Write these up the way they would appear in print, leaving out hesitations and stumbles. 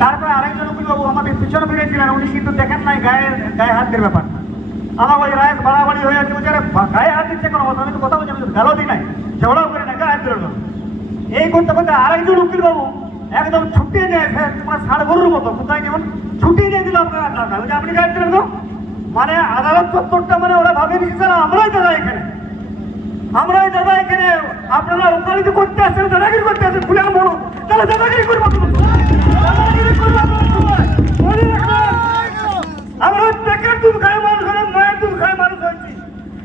তারপরে আরেকজন উকিলবাবু আমাদের পিছনে ফিরেছিলেন, উনি কিন্তু দেখেন নাই গায়ে হাত দিয়ে ব্যাপার। আমার ওই রায় বাড়াবাড়ি হয়ে যাচ্ছে, বলছে গায়ে হাত দিচ্ছে কোনো কথা, আমি তো কথা বলছি, আমি তো গালও দিই নাই, ঝগড়াও করে না, গায়ে হাত দিল। এই করতে করতে আরেকজন উকিলবাবু একদম ছুটিয়ে যায়, তোমার ষাড় গরুর মতো কোথায় যেমন ছুটিয়ে দিয়ে দিল আপনার আপনি গায়ে দিলেন তো। মানে আদালত চত্বরটা মানে ওরা ভাবে নিচ্ছে না আমরাই দাদা এখানে, আমরাই দাদা এখানে, আপনারা ওকালতি করতে আসছেন, দাদাগিরি করতে আসছেন, খুলে বলুন তাহলে দাদাগিরি করবো, দাদাগিরি করবো। আমরা পেটের দুধ খাই মানুষ হলাম, মায়ের দুধ খাই মানুষ হয়েছি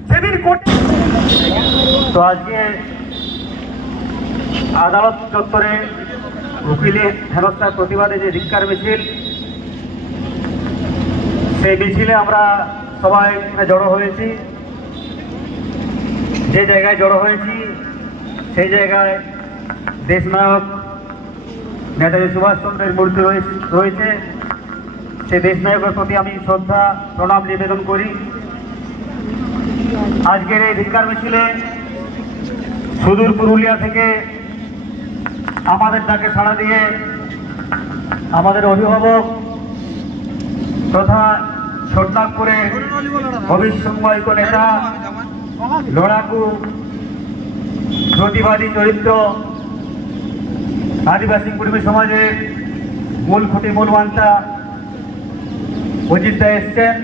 সেদিন কোর্টে। তো আজকে আদালত চত্বরে উকিলের হেনস্থার প্রতিবাদে যে ধিক্কার মিছিল, সেই মিছিলে আমরা সবাই জড়ো হয়েছি। যে জায়গায় জড়ো হয়েছি সেই জায়গায় দেশনায়ক নেতাজি সুভাষচন্দ্রের মূর্তি রয়েছে। সেই দেশনায়কের প্রতি আমি শ্রদ্ধা প্রণাম নিবেদন করি। আজকের এই ধিক্কার মিছিলে সুদূর পুরুলিয়া থেকে আমাদের ডাকে সাড়া দিয়ে আমাদের অভিভাবক তথা ছোটনাগপুরের ভবিষ্যৎ নেতা, লড়াকু প্রতিবাদী চরিত্র, আদিবাসী কুর্মী সমাজের মূল খুঁটি মূল মান্তা অজিত দা এসছেন।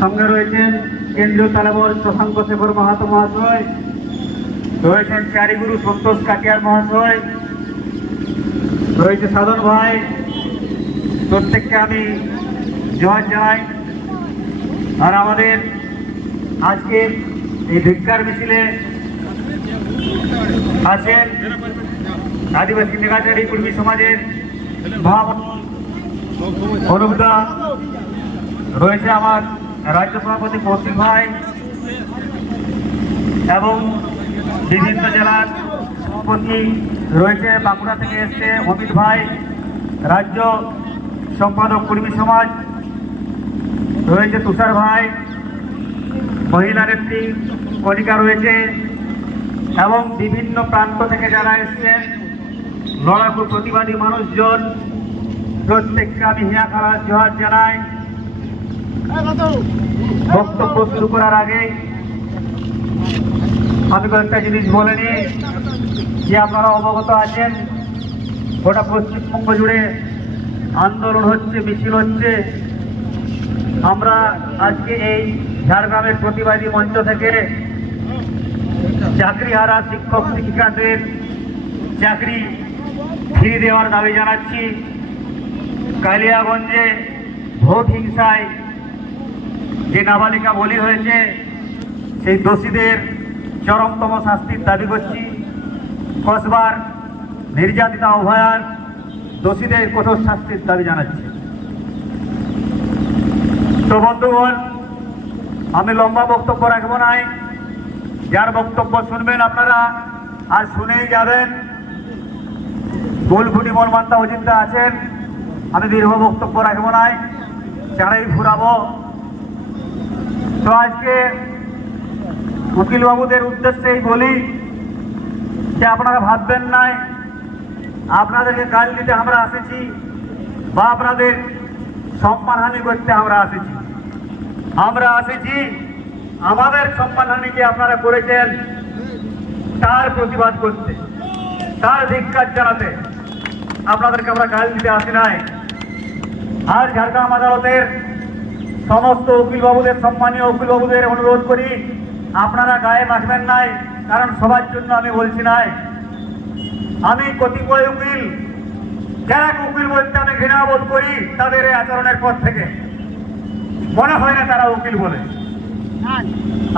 সঙ্গে রয়েছেন কেন্দ্রীয় তালেবর শশাঙ্ক শেখর মাহাতো মহাশয়, রয়েছেন চারিগুরু সন্তোষ কাটিয়ার মহাশয়, রয়েছে সাধন ভাই। প্রত্যেককে আমি জয় জানাই। আর আমাদের আজকের এই ধিক্কার মিছিলে আছেন আদিবাসী নেগাচারী কুর্মী সমাজের অনুপদা, রয়েছে আমার রাজ্য সভাপতি কৌশিক ভাই এবং বিভিন্ন জেলার সভাপতি রয়েছে, বাঁকুড়া থেকে এসছে অমিত ভাই, রাজ্য সম্পাদক কুর্মী সমাজ রয়েছে তুষার ভাই, মহিলা নেত্রী কণিকা রয়েছে এবং বিভিন্ন প্রান্ত থেকে যারা এসছেন লড়াকু প্রতিবাদী মানুষজন, প্রত্যেককে আমি হিয়া খারাপ জোহার জানাই। বক্তব্য শুরু করার আগে আমি কয়েকটা জিনিস বলে নিই যে আপনারা অবগত আছেন গোটা পশ্চিমবঙ্গ জুড়ে আন্দোলন হচ্ছে, মিছিল হচ্ছে। আমরা আজকে এই ঝাড়গ্রামের প্রতিবাদী মঞ্চ থেকে চাকরিহারা শিক্ষক শিক্ষিকাদের চাকরি ফিরিয়ে দেওয়ার দাবি জানাচ্ছি। কালিয়াগঞ্জে ভোট হিংসায় যে নাবালিকা বলি হয়েছে, সেই দোষীদের চরমতম শাস্তির দাবি করছি। কসবার নির্যাতিতা অভয়ার দোষীদের কঠোর শাস্তির দাবি জানাচ্ছি। তো বন্ধুগণ, আমি লম্বা বক্তব্য রাখবো নাই, যার বক্তব্য শুনবেন আপনারা আর শুনেই যাবেন। গোলঘুটি মলমান্তা অজিতদা আছেন, আমি দীর্ঘ বক্তব্য রাখবো নাই, চাড়াই ফুরাবো। তো আজকে উকিলবাবুদের উদ্দেশ্যেই বলি যে আপনারা ভাববেন নাই আপনাদেরকে গাল দিতে আমরা আসেছি বা আপনাদের সম্মানহানি করতে আমরা আসেছি। আমরা আসেছি আমাদের সম্মানহানি যে আপনারা করেছেন তার প্রতিবাদ করতে, তার ধিক্কার জানাতে। আপনাদেরকে আমরা গাল দিতে আসি নাই। আর ঝাড়গ্রাম আদালতের সমস্ত উকিলবাবুদের, সম্মানীয় উকিলবাবুদের অনুরোধ করি আপনারা গায়ে মাখবেন নাই, কারণ সবার জন্য আমি বলছি নাই। আমি কতিপয় উকিল, যারা উকিল বলতে আমি ঘৃণা বোধ করি, তাদের এই আচরণের পর থেকে মনে হয় না তারা উকিল বলে।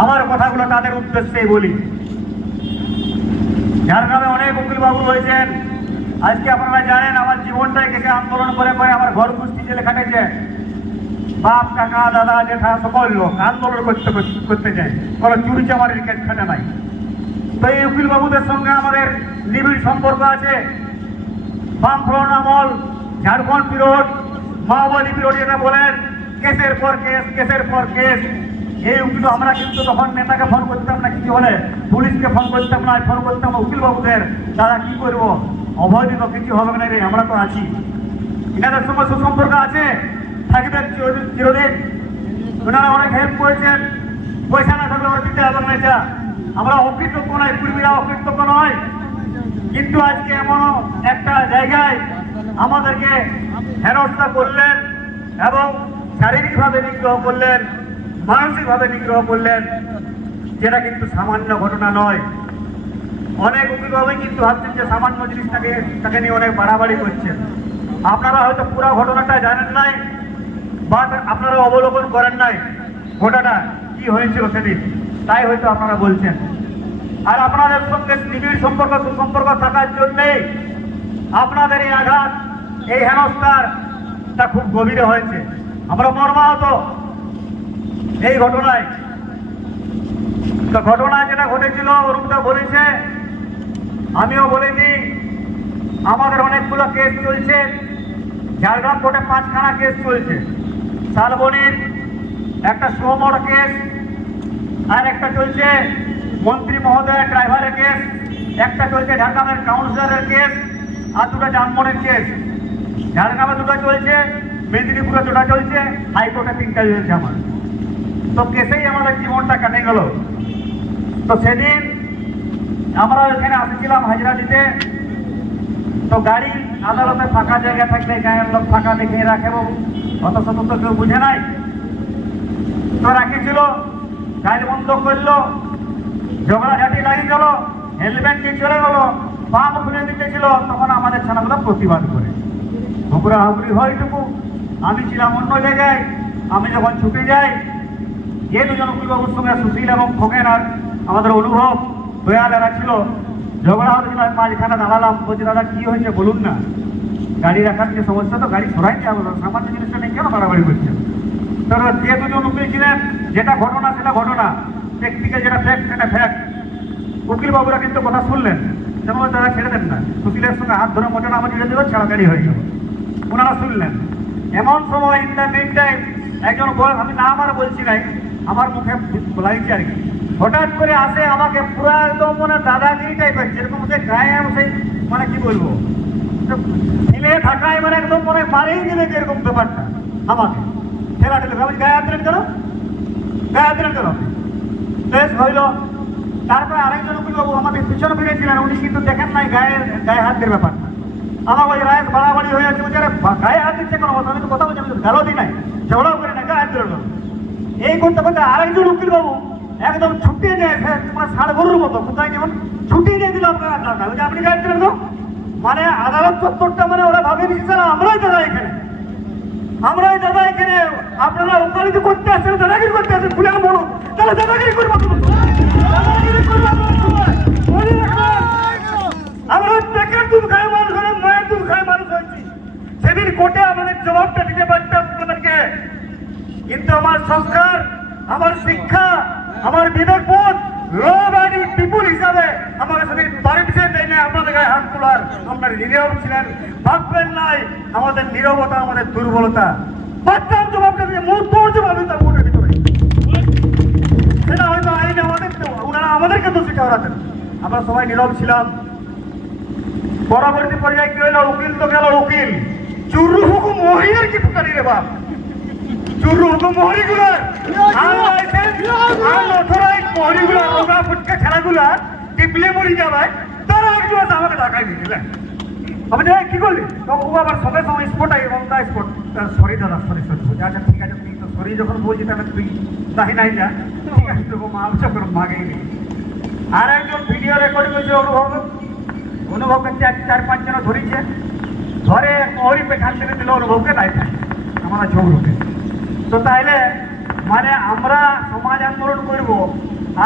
আমার কথাগুলো তাদের উদ্দেশ্যেই বলি। ঝাড়গ্রামে অনেক উকিলবাবু রয়েছেন। আজকে আপনারা জানেন আমার জীবনটাই কেটে আন্দোলন করে করে আমার ঘর কুস্তি জেলে খাটেছে। বাপ কাকা দাদা জেঠা সকল লোক আন্দোলন করতে যায়, কোনো চুরি চামারির কেট খাটে নাই। তো এই উকিলবাবুদের সঙ্গে আমাদের নিবিড় সম্পর্ক আছে। বামফ্রন্ট আমল, ঝাড়খণ্ড বিরোধ, মাওবাদী বিরোধ যেটা বলেন, কেসের পর কেস, কেসের পর কেস। এই উকিল আমরা কিন্তু তখন নেতাকে ফোন করতাম না, কিছু হলে পুলিশকে ফোন করতাম না, ফোন করতাম উকিলবাবুদের। তারা কি করবো, অভয় দিন কিছু হবে না রে, আমরা তো আছি। ইনাদের সঙ্গে সুসম্পর্ক আছে, থাকবেন চিরদিন। ওনারা অনেক হেল্প করেছেন, পয়সা না থাকলে ওরা দিতে হবে না। এটা আমরা অকৃতজ্ঞ নয়, কুর্মীরা অকৃতজ্ঞ নয়, কিন্তু আজকে এমন একটা জায়গায় আমাদেরকে হেনস্থা করলেন এবং শারীরিকভাবে নিগ্রহ করলেন, মানসিকভাবে নিগ্রহ করলেন, যেটা কিন্তু সামান্য ঘটনা নয়। অনেক উকিলভাবে কিন্তু ভাবছেন যে সামান্য জিনিসটাকে নিয়ে অনেক বাড়াবাড়ি করছেন। আপনারা হয়তো পুরো ঘটনাটা জানেন নাই বা আপনারা অবলোকন করেন নাই ঘটনাটা কি হয়েছিল সেদিন, তাই হয়তো আপনারা বলছেন। আর আপনাদের সঙ্গে নিবিড় সম্পর্ক সুসম্পর্ক থাকার জন্যেই আপনাদের এই আঘাত, এই হেনস্থাটা খুব গভীরে হয়েছে। আমরা মর্মাহত এই ঘটনায়। তো ঘটনা যেটা ঘটেছিল অরুণদা বলেছে, আমিও বলেছি, আমাদের অনেকগুলো কেস চলছে। ঝাড়গ্রাম কোর্টে 5খানা কেস চলছে। শালবনির একটা সোমর কেস, আর একটা চলছে মন্ত্রী মহোদয়ের ড্রাইভারের কেস, একটা চলছে ঝাড়গ্রামের কাউন্সিলরের কেস, আর 2টা জামমনির কেস। ঝাড়গ্রামে 2টা চলছে, মেদিনীপুরে 2টা চলছে, হাইকোর্টে 3টা চলছে আমার। তো কেসেই আমাদের জীবনটা কেটে গেল। তো সেদিন আমরা এখানে আসছিলাম হাজিরা দিতে। তো গাড়ি আদালতে ফাঁকা জায়গা থাকলে গায়ের লোক ফাঁকা দেখে রাখে, বাবু অত শত তো কেউ বুঝে নাই। তো রাখেছিল, গাড়ি বন্ধ করলো, ঝগড়াঝাটি লাগিয়ে গেল, হেলমেট নিয়ে চলে গেল, পাম্প খুলে দিতেছিল। তখন আমাদের ছানাগুলো প্রতিবাদ করে হুকুরা হুকুরি হয়টুকু। আমি ছিলাম অন্য জায়গায়। আমি যখন ছুটে যাই, যে 2জন উকিলবাবুর সঙ্গে সুশীল এবং খোকেন আর আমাদের অনুভব দয়াল এরা ছিল, ঝগড়া হয়েছিল। আমি মাঝখানে দাঁড়ালাম, বলছি দাদা কি হয়েছে বলুন না, গাড়ি রাখার যে সমস্যা, তো গাড়ি সরাইতে হবে, সামান্য জিনিসটা নেই, কেন বাড়াবাড়ি করছেন? তারা যে 2জন উকিল ছিলেন, যেটা ঘটনা সেটা ঘটনা, প্র্যাকটিক্যাল যেটা ফ্যাক্ট সেটা ফ্যাক্ট। উকিলবাবুরা কিন্তু কথা শুনলেন, যেমন তারা ছেড়ে দেন না, সুশীলের সঙ্গে হাত ধরে মোটানা আমার ছেড়ে দেবে, ছাড়াছাড়ি হয়ে গেল। ওনারা শুনলেন। এমন সময় ইন দ্য মিন টাইম একজন বয়স, আমি না আমার বলছি নাই, আমার মুখে লাগছে আর কি, হঠাৎ করে আসে আমাকে পুরো একদম মানে দাদাগিরি টাইপের, যেরকম সে গায়ে সেই মানে কি বলবো ঠেলে থাকায় মানে একদম মনে মারেই দিলে যেরকম ব্যাপারটা আমাকে ঠেলা ঠেলে। আমি গায়ে হাত দিলেন কেন, গায়ে হাত দিলেন কেন, বেশ হইল। তারপরে আরেকজন উকিলবাবু আমাদের পিছনে ফিরেছিলেন, উনি কিন্তু দেখেন নাই গায়ে হাত দিয়ে ব্যাপারটা। আমার ওই রায় বাড়াবাড়ি হয়ে যাচ্ছে, গায়ে হাত দিচ্ছে কোনো কথা, আমি তো কথা বলছি, আমি তো গালও দিই নাই, ঝগড়াও করে না, গায়ে হাত দিল। এই করতে করতে আরেকজন উকিলবাবু একদম ছুটিয়ে যায়, তোমার ষাড় গরুর মতো কোথায় যেমন ছুটিয়ে দিয়ে দিল আপনার আড্ডাটা, আপনি গায়ে দিলেন তো। মানে আদালত চত্বরটা মানে ওরা ভাবে দিচ্ছে না আমরাই দাদা এখানে, আমরাই দাদা এখানে, আপনারা ওকালতি করতে আসছেন, দাদাগিরি করতে আসছেন, খুলে বলুন তাহলে দাদাগিরি করবো, দাদাগিরি করবো। আমরা পেটের দুধ খাই মানুষ, মায়ের দুধ খাই মানুষ হয়েছি। সেদিন কোর্টে আমাদের জবাবটা দিতে পারতাম আপনাদেরকে, কিন্তু আমার সংস্কার, আমার শিক্ষা, আমার বিবেকবোধ, ল অ্যাবাইডিং পিপুল হিসাবে আমাকে সেদিন পারমিশন দেয় না আপনাদের গায়ে হাত তোলার। আপনার নীরব ছিলেন, ভাববেন নাই আমাদের নীরবতা আমাদের দুর্বলতা। পারতাম জবাবটা দিয়ে মুহূর্ত জবাব দিতাম কোর্টের ভিতরে, সেটা হয়তো আইন আমাদের, ওনারা আমাদেরকে দোষী ঠেরাতেন। আমরা সবাই নীরব ছিলাম। পরবর্তী পর্যায়ে কি হইল, উকিল তো গেল উকিল, চুরু হুকুম মহিলার কি ফুটানি রে বাপ, চুরু হুকুম মহরিগুলার মহরিগুলা রোগা ফুটকা খেলাগুলা টিপলে মরি যাবে, তারা একটু আমাকে ঢাকায় দিয়েছিলেন। আমি কি করলি, ও আবার সঙ্গে সঙ্গে স্পোর্টাই এবং তা স্পোর্ট, সরি দাদা সরি সরি, আচ্ছা ঠিক আছে, তুই তো সরি যখন বলছি তাহলে তুই তাই নাই যা, ঠিক আছে তোকে মাল চক্র মাগেই নি। আর একজন ভিডিও রেকর্ডিং হয়েছে অনুভবকে 4-5 জন ধরেছে, ধরে মহরি পেছান থেকে দিল, অনুভবকে নাই থাকে আমরা ঝগড়ুকে। তো তাইলে মানে আমরা সমাজ আন্দোলন করব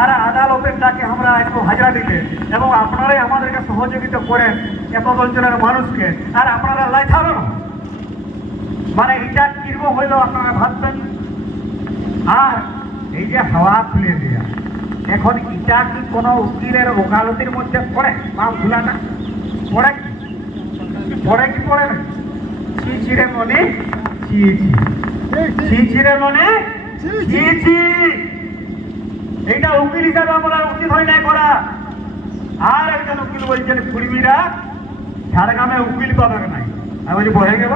আর আদালতের ডাকে আমরা একটু হাজিরা দিতে, এবং আপনারাই আমাদেরকে সহযোগিতা করেন এত অঞ্চলের মানুষকে, আর আপনারা লাইথাবেন মানে এটা কিরকম হইলেও আপনারা ভাববেন। আর এই যে হাওয়া খুলে দেওয়া, এখন এটা কি কোনো উকিলের ওকালতির মধ্যে পড়ে বা ভুলাটা পড়ে কি পড়ে কি পড়ে না? ছিঁড়ে মনে ছিঁড়ে মনে এইটা উকিল হিসাবে আমরা উচিত হয় না করা। আর একজন উকিল বলছেন কুর্মীরা ঝাড়গ্রামে উকিল পাবে নাই, আমি বলছি বহে গেল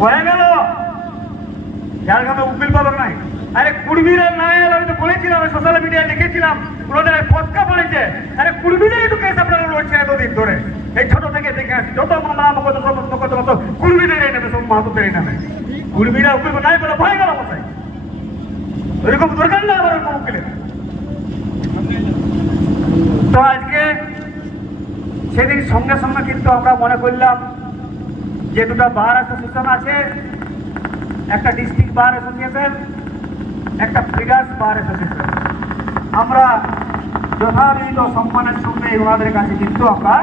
হয়ে গেল ঝাড়গ্রামে উকিল পাবেন নাই। আরে কুড়মিরা নাই, আমি তো বলেছিলাম, সোশ্যাল মিডিয়ায় লিখেছিলাম, ওদের ফটকা পড়েছে। আরে কুড়মিদের একটু কেস আপনারা লড়ছেন এতদিন ধরে, এই ছোট থেকে দেখে আসছি যত মামলা আমাকে সমস্ত কত কত কুড়মিদের এই নামে, সব মাহাতুদের এই নামে। কুড়মিরা উকিল নাই বলে ভয় গেল কোথায়? ওইরকম দরকার না আবার ওরকম উকিলের। তো আজকে সেদিন সঙ্গে সঙ্গে কিন্তু আমরা মনে করলাম যে দুটো বার অ্যাসোসিয়েশন আছে, একটা ডিস্ট্রিক্ট বার অ্যাসোসিয়েশন, একটা ফিডার্স বার অ্যাসোসিয়েশন, আমরা যথাযথ সম্মানের সঙ্গে ওনাদের কাছে কিন্তু আমরা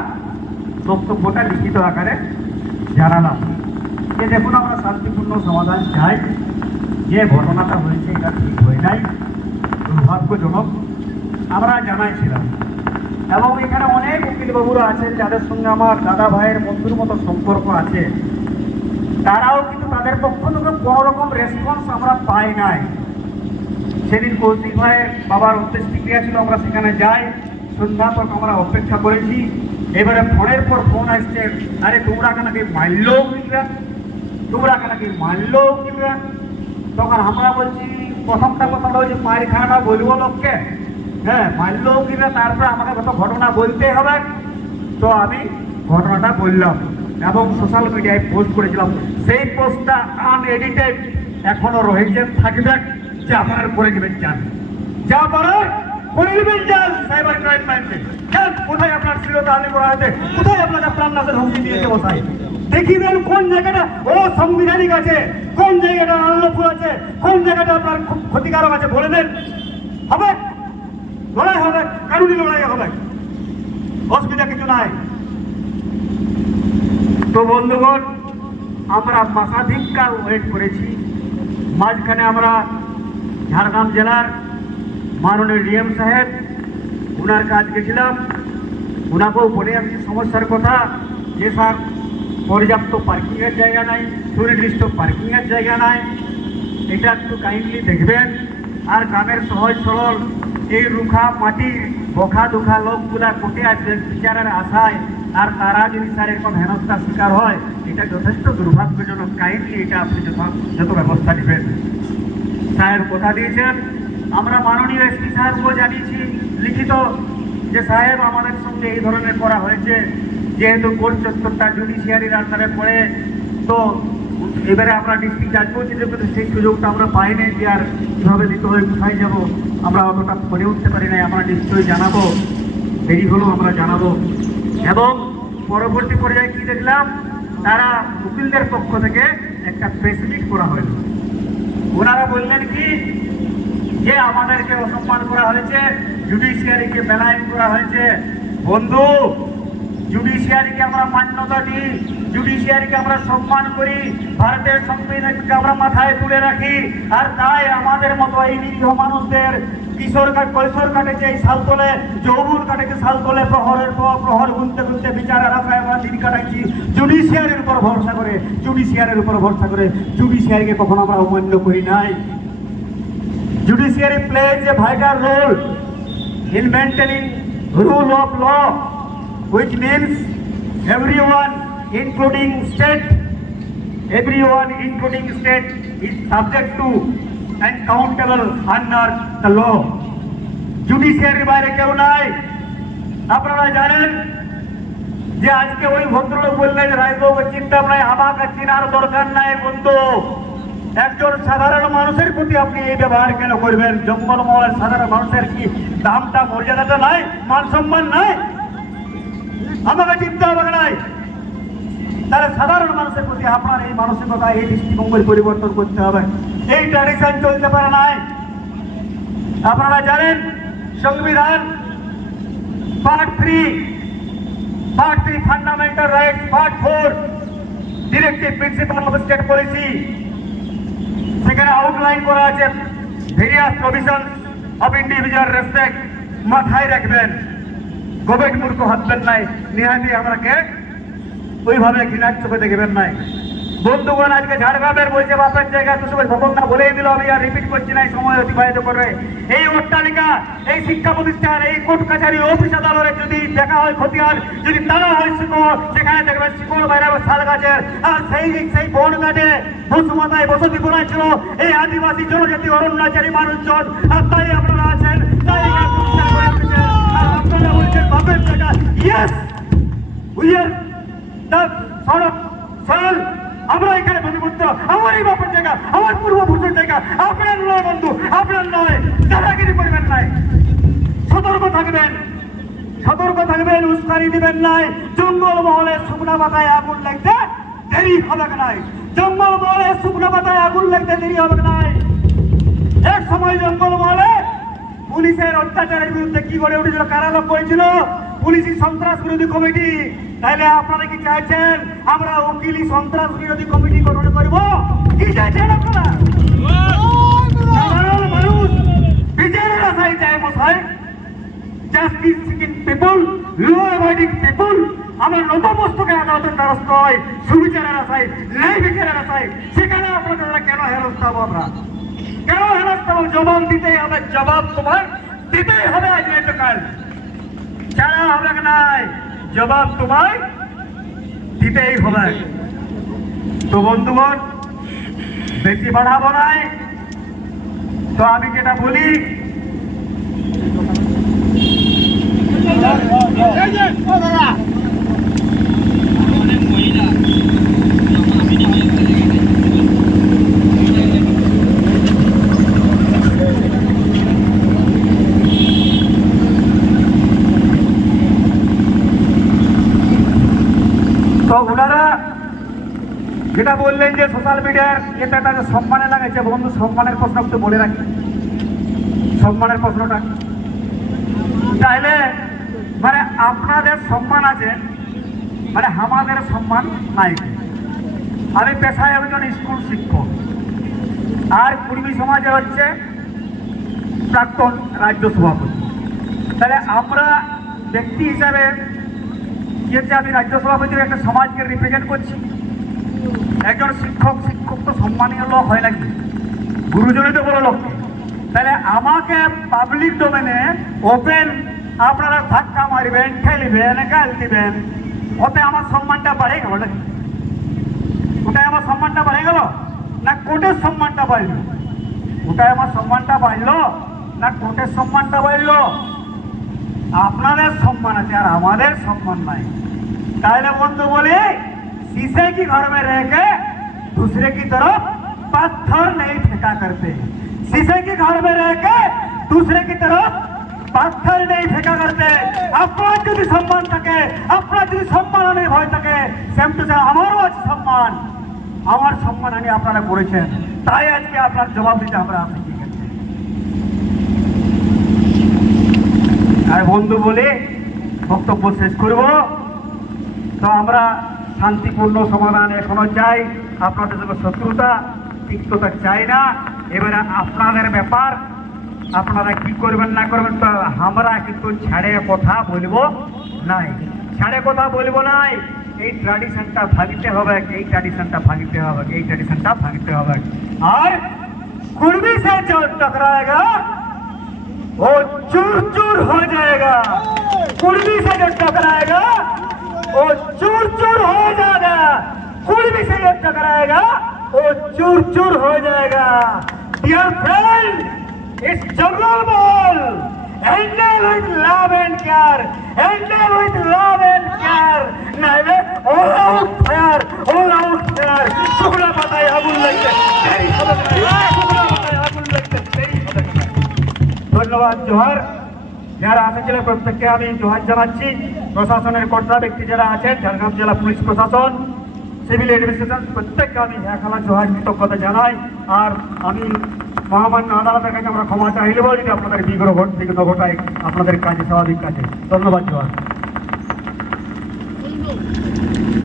বক্তব্যটা লিখিত আকারে জানালাম যে দেখুন আমরা শান্তিপূর্ণ সমাধান চাই, যে ঘটনাটা হয়েছে এটা ঠিক হয় নাই, দুর্ভাগ্যজনক আমরা জানাইছিলাম। এবং এখানে অনেক উকিলবাবুরা আছেন যাদের সঙ্গে আমার দাদা ভাইয়ের বন্ধুর মতো সম্পর্ক আছে, তারাও কিন্তু তাদের পক্ষ থেকে কোনো রকম রেসপন্স আমরা পাই নাই। সেদিন কৌশিক ভাইয়ের বাবার অন্ত্যেষ্টিক্রিয়া ছিল, আমরা সেখানে যাই, সন্ধ্যা তক আমরা অপেক্ষা করেছি। এবারে ফোনের পর ফোন আসছে, আরে তোমরা নাকি মারলো উকিলরা, তোমরা নাকি মারলো উকিলরা। তখন আমরা বলছি, প্রথমটা কথা হচ্ছে মায়ের খানাটা বলবো লোককে, হ্যাঁ মারলো উকিলরা, তারপরে আমাকে কত ঘটনা বলতে হবে। তো আমি ঘটনাটা বললাম এবং সোশ্যাল মিডিয়ায় পোস্ট করেছিলাম। সেই পোস্টটা আনএডিটেড এখনো রয়েছে, থাকবে, যে আপনার করে নেবেন চান, যা পারেন করে নেবেন চান। সাইবার ক্রাইম মাইন্ডে কোথায় আপনার স্থিরতা হানি করা হয়েছে, কোথায় আপনাকে প্রাণনাশের হুমকি দিয়েছে, কোথায় দেখিবেন কোন জায়গাটা ও সাংবিধানিক আছে, কোন জায়গাটা আনলফুল আছে, কোন জায়গাটা আপনার খুব ক্ষতিকারক আছে, বলে দেন, হবে লড়াই হবে, কারুনি লড়াই হবে, অসুবিধা কিছু নাই। তো বন্ধুগণ, আমরা মাসাধিককাল ওয়েট করেছি। মাঝখানে আমরা ঝাড়গ্রাম জেলার মাননীয় ডিএম সাহেব, ওনার কাজ গেছিলাম, ওনাকেও বলে আসছি সমস্যার কথা, যে স্যার পর্যাপ্ত পার্কিংয়ের জায়গা নাই, সুনির্দিষ্ট পার্কিংয়ের জায়গা নাই, এটা একটু কাইন্ডলি দেখবেন। আর গ্রামের সহজ সরল এই রুখা মাটির বখা দুখা লোকগুলা কোটে আসবেন বিচারের আশায়, আর তারা যদি স্যার এরকম হেনস্থার শিকার হয়, এটা যথেষ্ট দুর্ভাগ্যজনক। কাইন্ডলি এটা আপনি যত ব্যবস্থা নেবেন। সাহেব কথা দিয়েছেন, আমরা মাননীয় এসপি সাহেবকেও জানিয়েছি লিখিত, যে সাহেব আমাদের সঙ্গে এই ধরনের করা হয়েছে, যেহেতু কোর্ট চত্বরটা জুডিশিয়ারির আন্ডারে পড়ে, তো এবারে আমরা ডিস্ট্রিক্ট জাজকেও দিতে পারি, সেই সুযোগটা আমরা পাইনি যে আর কীভাবে দিতে হয়, কোথায় যাবো, আমরা অতটা করে উঠতে পারি নাই। আমরা নিশ্চয়ই জানাবো, দেরি হলেও আমরা জানাবো। এবং পরবর্তী পর্যায়ে কি দেখলাম, তারা উকিলদের পক্ষ থেকে একটা প্রেস মিট করা হলো। ওনারা বললেন কি, যে আমাদেরকে অসম্মান করা হয়েছে, জুডিশিয়ারিকে বেলাইন করা হয়েছে। বন্ধু, জুডিশিয়ারিকে আমরা মান্যতা দিই, জুডিশিয়ারিকে আমরা সম্মান করি, ভারতের সংবিধানকে আমরা মাথায় তুলে রাখি। আর তাই আমাদের মতো এই নিরীহ মানুষদের কৈশোর কাটেছে এই সাল তোলে, যৌবন কাটেছে সাল তোলে, প্রহরের পর প্রহর গুনতে গুনতে বিচারের আশায় আমরা দিন কাটাইছি জুডিশিয়ারির উপর ভরসা করে, জুডিশিয়ারির উপর ভরসা করে। জুডিশিয়ারিকে কখনো আমরা অমান্য করি নাই। Judiciary plays a vital role in maintaining rule of law, which means everyone, including state, is subject to and accountable under the law. Judiciary বাইরে কেউ নাই। আপনারা জানেন যে আজকে ওই ভদ্রলোক বললেন রায়বাবুকে চিন্তা নাই, আমাকে চিনার দরকার নাই। বন্ধু, একজন সাধারণ মানুষের প্রতি আপনি এই ব্যবহার কেন করবেন? জঙ্গলমহলের সাধারণ মানুষের কি দামটা মর্যাদাটা নাই, মান সম্মান নাই? আমাকে চিন্তা হবে নাই। তাহলে সাধারণ মানুষের প্রতি আপনার এই মানসিকতা, এই দৃষ্টিভঙ্গির পরিবর্তন করতে হবে। এই ট্র্যাডিশন চলতে পারে নাই। আপনারা জানেন সংবিধান part 3 fundamental right, part 4 directive principal of state policy, সেখানে আউটলাইন করা আছে various provision of individual respect. মাথায় রাখবেন, গোবেট মূর্খ হচ্ছেন নাই, নিহাতি আমাকে ওইভাবে ঘৃণার চোখে দেখবেন নাই। বন্ধুগণ আজকে ঝাড়গ্রামের বলছে বাপের জায়গা তো সবাই ভবনটা বলেই দিল, আমি আর রিপিট করছি না, এই সময় অতিবাহিত করবে। এই অট্টালিকা, এই শিক্ষা প্রতিষ্ঠান, এই কোর্ট কাছারি, অফিস আদালতে যদি দেখা হয় খতিয়ান, যদি তারা হয় শিকড়, সেখানে দেখবেন শিকড় বাইরে শাল গাছের, আর সেই বন কাটে বসুমাতায় বসতি করেছিল এই আদিবাসী জনজাতি অরণ্যাচারী মানুষজন। আর তাই আপনারা আছেন, তাই এখানে প্রতিষ্ঠা করে রেখেছেন। আর আপনারা বলছেন বাপের জায়গা। Yes, we are the son of soil. আমরা এখানে প্রতিবদ্ধ, আমারই বাপের জায়গা, আমার পূর্বপুরুষের জায়গা। আপনার নয় বন্ধু, আপনার নয়। দাদাগিরি করবেন নাই, সতর্ক থাকবেন, সতর্ক থাকবেন, উস্কানি দিবেন নাই। জঙ্গল মহলে শুকনা পাতায় আগুন লাগতে দেরি হবে নাই, জঙ্গল মহলে শুকনা পাতায় আগুন লাগতে দেরি হবে নাই। এক সময় জঙ্গল মহলে পুলিশের অত্যাচারের বিরুদ্ধে কি করে উঠেছিল, কারালাপ করেছিল পুলিশি সন্ত্রাস বিরোধী কমিটি। তাইলে আপনারা কি চাইছেন আমরা উকিলি সন্ত্রাস বিরোধী কমিটি গঠন করব? কি চাইছেন আপনারা? সাধারণ মানুষ বিচারের আশায় চায় মশাই, জাস্টিস সিকিং পিপল, ল অ্যাভয়েডিং পিপল। আমরা নতমস্তকে আদালতের দ্বারস্থ হয় সুবিচারের আশায়, ন্যায় বিচারের আশায়। সেখানে আপনারা কেন হেনস্থা হবো? আমরা কেন হেনস্থা হবো? জবাব দিতেই হবে, জবাব তোমার দিতেই হবে। আজ নয়তো কাল ছাড়া হবে নাই, জবাব তোমায় দিতেই হবে। তো বন্ধুগণ বেশি বাড়াবো নাই, তো আমি যেটা বলি তো ওনারা যেটা বললেন যে সোশ্যাল মিডিয়ার এটা তাদের সম্মানে লাগাইছে। বন্ধু সম্মানের প্রশ্ন একটু বলে রাখি, সম্মানের প্রশ্নটা তাহলে মানে আপনাদের সম্মান আছে, মানে আমাদের সম্মান নাই। আমি পেশায় একজন স্কুল শিক্ষক, আর কুর্মী সমাজে হচ্ছে প্রাক্তন রাজ্য সভাপতি। তাহলে আমরা ব্যক্তি হিসাবে কি হচ্ছে, আমি রাজ্য সভাপতির একটা সমাজকে রিপ্রেজেন্ট করছি। একজন শিক্ষক, শিক্ষক তো সম্মানীয় লোক হয় নাকি, গুরুজনই তো বড় লোক। তাহলে আমাকে পাবলিক ডোমেনে ওপেন আপনারা ধাক্কা মারবেন, ঠেলবেন, গাল দিবেন, ওতে আমার সম্মানটা বাড়ে গেল নাকি? ওটাই আমার সম্মানটা বাড়ে গেল না কোর্টের সম্মানটা বাড়লো? ওটাই আমার সম্মানটা বাড়লো না কোর্টের সম্মানটা বাড়লো? আপনাদের সম্মান আছে আর আমাদের সম্মান নাই। তাহলে বন্ধু বলি, शीशे की घर में रह के दूसरे की तरफ पत्थर नहीं फेंका करते, शीशे की घर में रह के दूसरे की तरफ पत्थर नहीं फेंका करते। আপনার যদি সম্মান থাকে, আপনার যদি সম্মানের ভয় থাকে, সেম টু সেম আমারও আছে সম্মান। আমার সম্মানহানি আপনারা করেছেন, তাই আজকে আপনার জবাব দিতে আমরা আসছি। আর বন্ধু বলে বক্তব্য শেষ করব। তো আমরা শান্তিপূর্ণ সমাধান এখনো চাই, আপনাদের সঙ্গে শত্রুতা তিক্ততা চাই না। এবারে আপনাদের ব্যাপার, আপনারা কি করবেন না করবেন। তো আমরা কিন্তু ছাড়ে কথা বলবো নাই, ছাড়ে কথা বলবো নাই। এই ট্র্যাডিশনটা ভাঙতে হবে, এই ট্র্যাডিশনটা ভাঙতে হবে, এই ট্র্যাডিশনটা ভাঙতে হবে। আর কুর্মি সে जो टकराएगा वो चूर चूर हो जाएगा, कुर्मी से जो टकराएगा वो चूर चूर हो जाएगा, कुर्मी से जो टकराएगा वो चूर चूर हो जाएगा। Dear friend, it's jungle ball, handle with love and care, handle with love and care, नहीं all out fire, all out fire. Shukla बताए आगुन लगते तेरी खबर, शुक्ला बताए आगुन लगते तेरी खबर। ধন্যবাদ। জোহার। যারা আছেন প্রত্যেককে আমি জোহার জানাচ্ছি। প্রশাসনের কর্তা ব্যক্তি যারা আছেন, ঝাড়গ্রাম জেলা পুলিশ প্রশাসন, সিভিল অ্যাডমিনিস্ট্রেশন, প্রত্যেককে আমি একলা জোহার কৃতজ্ঞতা জানাই। আর আমি মহামান্য আদালতের কাছে আমরা ক্ষমা চাইলেও যদি আপনাদের বিঘ্ন ঘটায় আপনাদের কাজে, স্বাভাবিক কাজে। ধন্যবাদ। জোহার।